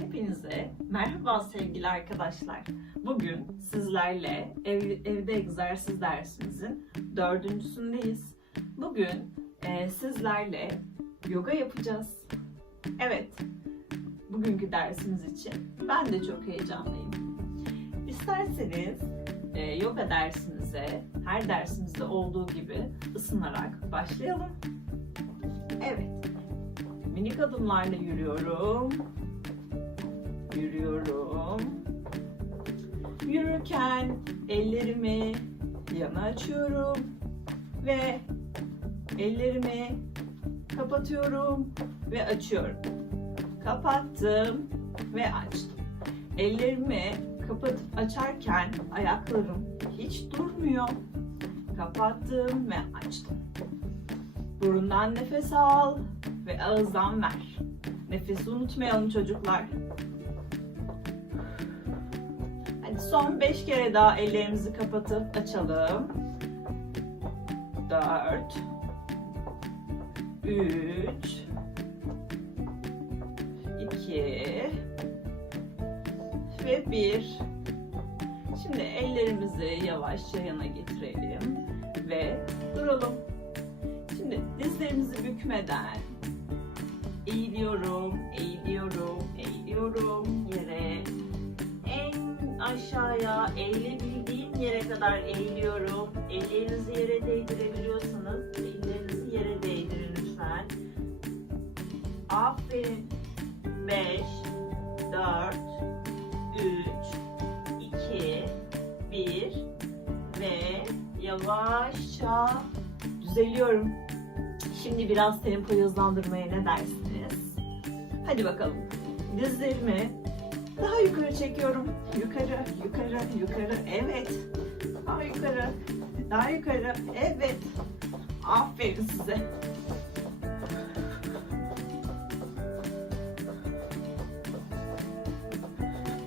Hepinize merhaba sevgili arkadaşlar. Bugün sizlerle ev, evde egzersiz dersimizin dördüncüsündeyiz. Bugün e, sizlerle yoga yapacağız. Evet, bugünkü dersimiz için ben de çok heyecanlıyım. İsterseniz e, yoga dersimize her dersimizde olduğu gibi ısınarak başlayalım. Evet, minik adımlarla yürüyorum yürüyorum. Yürürken ellerimi yana açıyorum ve ellerimi kapatıyorum ve açıyorum. Kapattım ve açtım. Ellerimi kapatıp açarken ayaklarım hiç durmuyor. Kapattım ve açtım. Burundan nefes al ve ağızdan ver. Nefesi unutmayalım çocuklar. Son 5 kere daha ellerimizi kapatıp açalım. 4 3 2 ve 1 Şimdi ellerimizi yavaşça yana getirelim ve duralım. Şimdi dizlerimizi bükmeden eğiliyorum, eğiliyorum, eğiliyorum yere. Aşağıya eğilebildiğim yere kadar eğiliyorum. Ellerinizi yere değdirebiliyorsanız ellerinizi yere değdirin lütfen. Aferin. 5, 4, 3, 2, 1 ve yavaşça düzeliyorum. Şimdi biraz tempoyu hızlandırmaya ne dersiniz? Hadi bakalım. Dizlerimi daha yukarı çekiyorum. Yukarı, yukarı, yukarı. Evet. Daha yukarı, daha yukarı. Evet. Aferin size.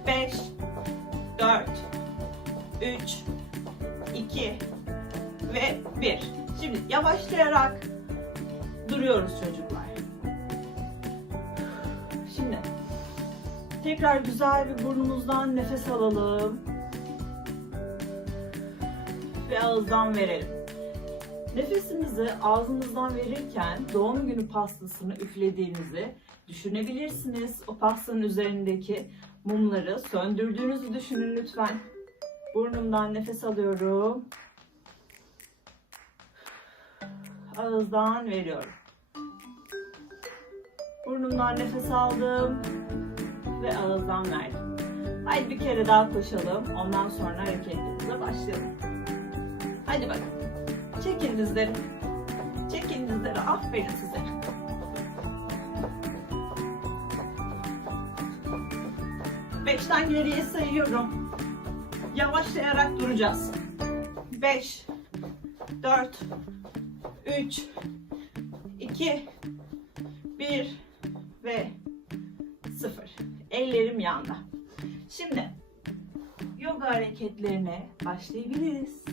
Beş, dört, üç, iki ve bir. Şimdi yavaşlayarak duruyoruz çocuklar. Tekrar güzel bir burnumuzdan nefes alalım. Ve ağızdan verelim. Nefesimizi ağzımızdan verirken doğum günü pastasını üflediğinizi düşünebilirsiniz. O pastanın üzerindeki mumları söndürdüğünüzü düşünün lütfen. Burnumdan nefes alıyorum. Ağızdan veriyorum. Burnumdan nefes aldım ve ağızdan verdim. Haydi bir kere daha koşalım. Ondan sonra hareketlerimize başlayalım. Hadi bakalım. Çekin dizleri. Çekin dizleri. Aferin size. Beşten geriye sayıyorum. Yavaşlayarak duracağız. Beş, dört, üç, iki, bir ve. Ellerim yanda. Şimdi yoga hareketlerine başlayabiliriz.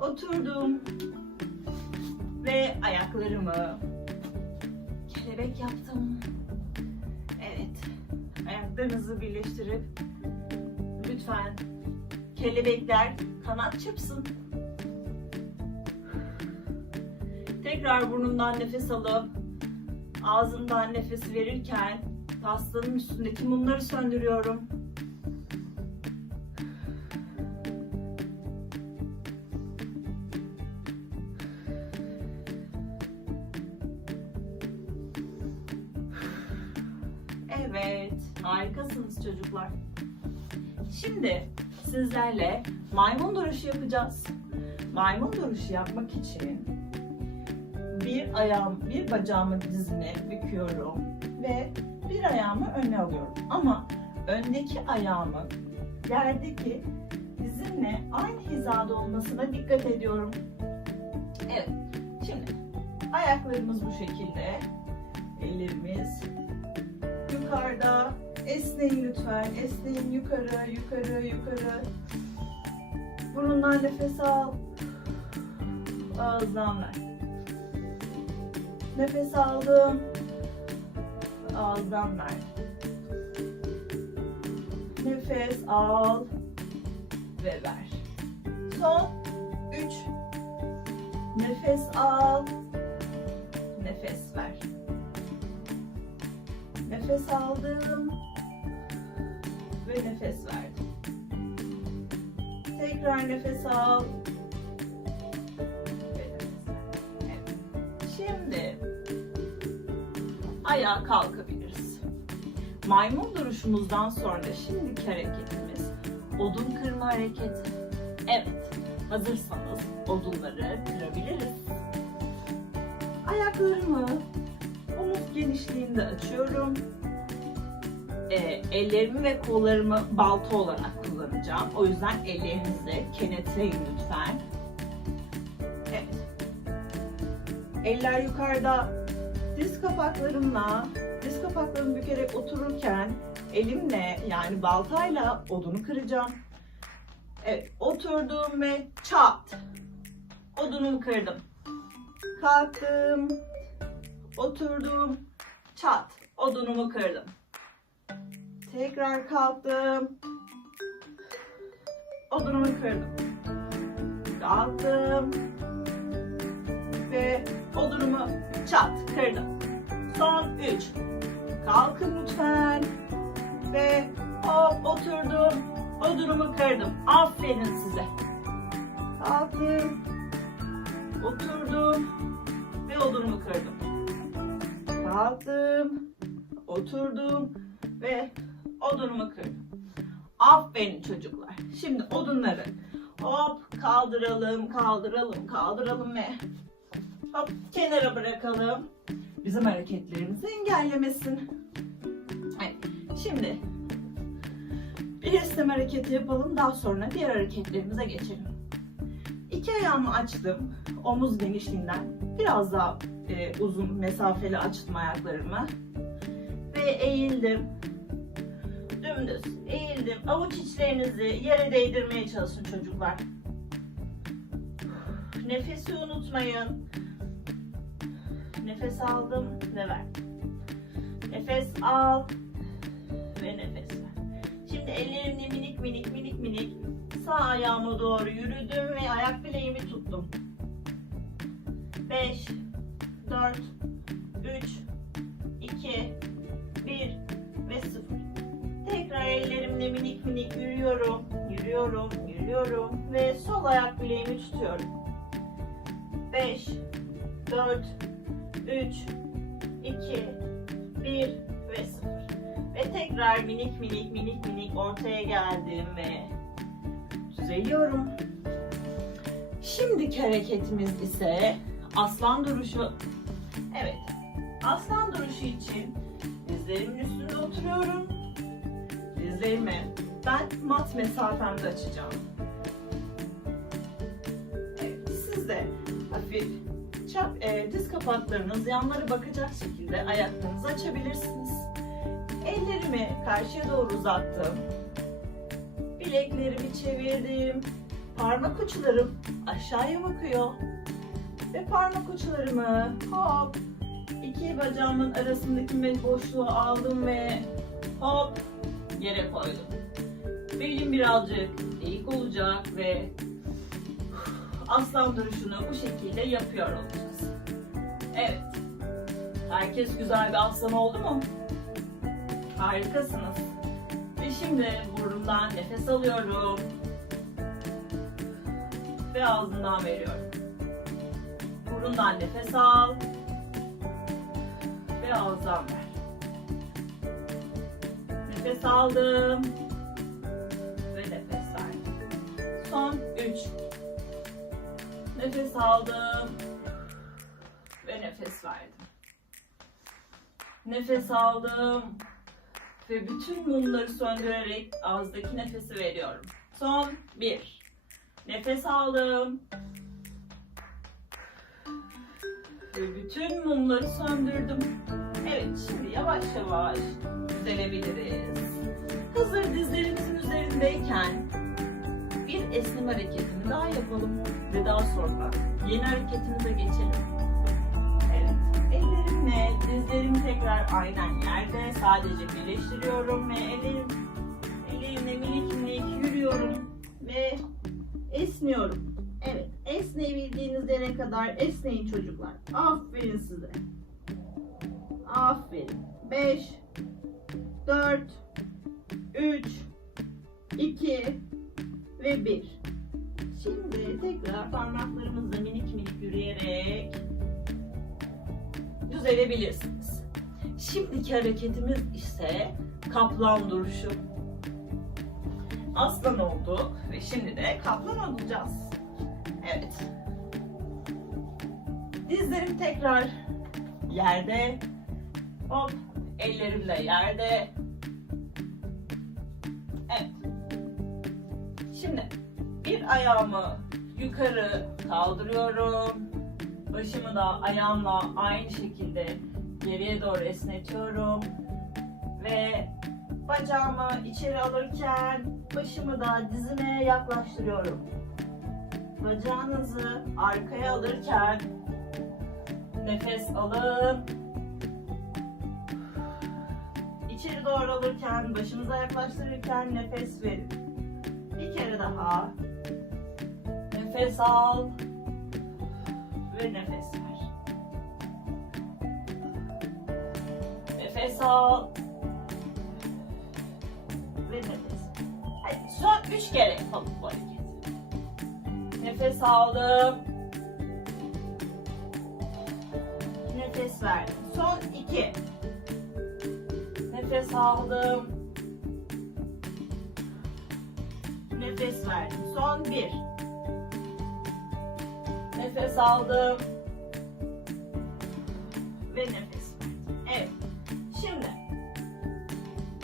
Oturdum ve ayaklarımı kelebek yaptım. Evet. Ayaklarınızı birleştirip lütfen kelebekler kanat çırpsın. Tekrar burnumdan nefes alıp ağzımdan nefes verirken pastanın üstündeki mumları söndürüyorum. Evet, harikasınız çocuklar. Şimdi sizlerle maymun duruşu yapacağız. Maymun duruşu yapmak için bir ayağım, bir bacağımı dizine büküyorum ve bir ayağımı öne alıyorum. Ama öndeki ayağımın yerdeki dizimle aynı hizada olmasına dikkat ediyorum. Evet, şimdi ayaklarımız bu şekilde, ellerimiz yukarıda. Esneyin lütfen, esneyin yukarı, yukarı, yukarı. Burundan nefes al, ağızdan ver. Nefes aldım. Ağızdan ver. Nefes al ve ver. Son 3. Nefes al. Nefes ver. Nefes aldım ve nefes verdim. Tekrar nefes al ayağa kalkabiliriz. Maymun duruşumuzdan sonra şimdiki hareketimiz odun kırma hareketi. Evet, hazırsanız odunları kırabiliriz. Ayaklarımı omuz genişliğinde açıyorum. Ee, ellerimi ve kollarımı balta olarak kullanacağım. O yüzden ellerinizi kenetleyin lütfen. Evet. Eller yukarıda. Diz kapaklarımla, diz kapaklarımı bükerek otururken elimle yani baltayla odunu kıracağım. Evet, oturdum ve çat. Odunumu kırdım. Kalktım. Oturdum. Çat. Odunumu kırdım. Tekrar kalktım. Odunumu kırdım. Kalktım. Ve odunumu çat kırdım. Son 3. Kalkın lütfen. Ve hop oturdum. Odunumu kırdım. Aferin size. Kalktım. Oturdum. Ve odunumu kırdım. Kalktım. Oturdum. Ve odunumu kırdım. Aferin çocuklar. Şimdi odunları hop kaldıralım, kaldıralım, kaldıralım ve hop kenara bırakalım. Bizim hareketlerimizi engellemesin. Şimdi bir esneme hareketi yapalım. Daha sonra diğer hareketlerimize geçelim. İki ayağımı açtım. Omuz genişliğinden biraz daha e, uzun mesafeli açtım ayaklarımı. Ve eğildim. Dümdüz eğildim. Avuç içlerinizi yere değdirmeye çalışın çocuklar. Nefesi unutmayın. Nefes aldım ve ver. Nefes al ve nefes ver. Şimdi ellerimle minik minik minik minik sağ ayağıma doğru yürüdüm ve ayak bileğimi tuttum. 5 4 3 2 1 ve 0. Tekrar ellerimle minik minik yürüyorum, yürüyorum, yürüyorum ve sol ayak bileğimi tutuyorum. 5 4 3 2 1 ve 0. Ve tekrar minik minik minik minik ortaya geldim ve düzeliyorum. Şimdiki hareketimiz ise aslan duruşu. Evet, aslan duruşu için dizlerimin üstünde oturuyorum. Dizlerimi ben mat mesafemde açacağım. Evet, siz de hafif çap, e, diz kapaklarınız yanlara bakacak şekilde ayaklarınızı açabilirsiniz. Ellerimi karşıya doğru uzattım. Bileklerimi çevirdim. Parmak uçlarım aşağıya bakıyor. Ve parmak uçlarımı hop iki bacağımın arasındaki boşluğu aldım ve hop yere koydum. Belim birazcık eğik olacak ve aslan duruşunu bu şekilde yapıyor olacağız. Evet. Herkes güzel bir aslan oldu mu? Harikasınız. Ve şimdi burnumdan nefes alıyorum. Ve ağzından veriyorum. Burundan nefes al. Ve ağızdan ver. Nefes aldım. Ve nefes verdim. Son 3. Nefes aldım. Ve nefes verdim. Nefes aldım. Ve bütün mumları söndürerek ağızdaki nefesi veriyorum. Son 1. Nefes aldım. Ve bütün mumları söndürdüm. Evet, şimdi yavaş yavaş düzelebiliriz. Hazır dizlerimizin üzerindeyken bir esneme hareketini daha yapalım ve daha sonra yeni hareketimize geçelim. Evet, ellerimle dizlerim tekrar aynen yerde. Sadece birleştiriyorum ve elim eşliğinde minik minik yürüyorum ve esniyorum. Evet, esneyebildiğiniz yere kadar esneyin çocuklar. Aferin size. Aferin. 5 4 3 2 ve 1. Şimdi tekrar parmaklarımızla minik minik yürüyerek düzelebilirsiniz. Şimdiki hareketimiz ise kaplan duruşu. Aslan olduk ve şimdi de kaplan olacağız. Evet. Dizlerim tekrar yerde. Hop, ellerim de yerde. Şimdi bir ayağımı yukarı kaldırıyorum. Başımı da ayağımla aynı şekilde geriye doğru esnetiyorum. Ve bacağımı içeri alırken başımı da dizime yaklaştırıyorum. Bacağınızı arkaya alırken nefes alın. İçeri doğru alırken, başınıza yaklaştırırken nefes verin. Bir kere daha. Nefes al ve nefes ver. Nefes al ve nefes. Hadi son üç kere yapalım bu hareketi. Nefes aldım. Nefes verdim. Son iki. Nefes aldım. Verdim. Son bir. Nefes aldım. Ve nefes verdim. Evet. Şimdi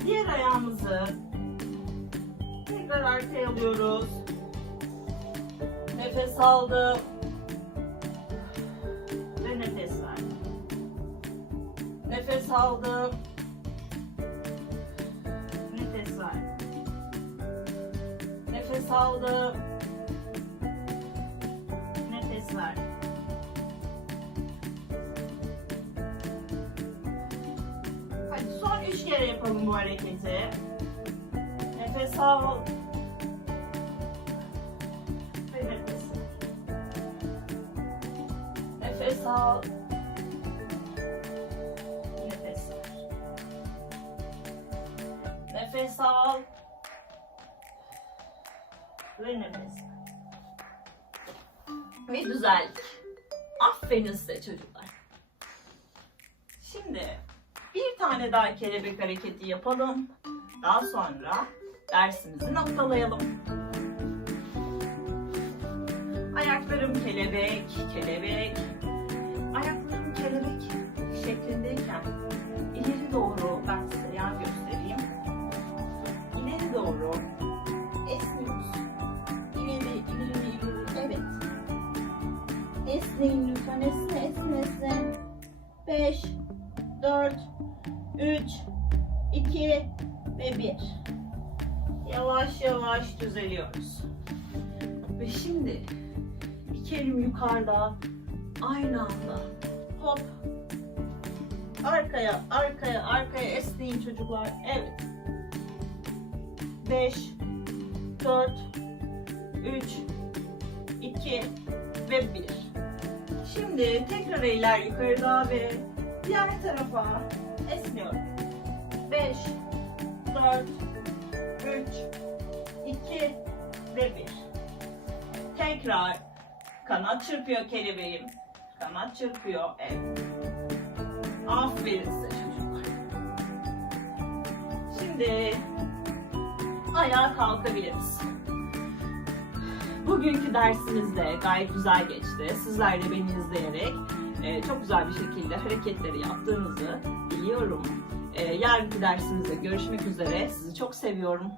diğer ayağımızı tekrar arkaya alıyoruz. Nefes aldım. Ve nefes verdim. Nefes aldım. Nefes aldım. Nefes verdim. Hadi son üç kere yapalım bu hareketi. Nefes al. Ve nefes ver. Nefes al. Nefes ver. Nefes al. Ver. Ve düzeldik. Aferin size çocuklar. Şimdi bir tane daha kelebek hareketi yapalım. Daha sonra dersimizi noktalayalım. Ayaklarım kelebek, kelebek. Ayaklarım kelebek şeklindeyken düzeliyoruz. Ve şimdi iki elim yukarıda aynı anda hop arkaya arkaya arkaya esneyin çocuklar. Evet. 5 4 3 2 ve 1. Şimdi tekrar eller yukarıda ve diğer tarafa esniyorum. 5 4 3 2 ve 1. Tekrar kanat çırpıyor kelebeğim. Kanat çırpıyor. Evet. Aferin size çocuklar. Şimdi ayağa kalkabiliriz. Bugünkü dersimiz de gayet güzel geçti. Sizler de beni izleyerek e, çok güzel bir şekilde hareketleri yaptığınızı biliyorum. E, yarınki dersimizde görüşmek üzere. Sizi çok seviyorum.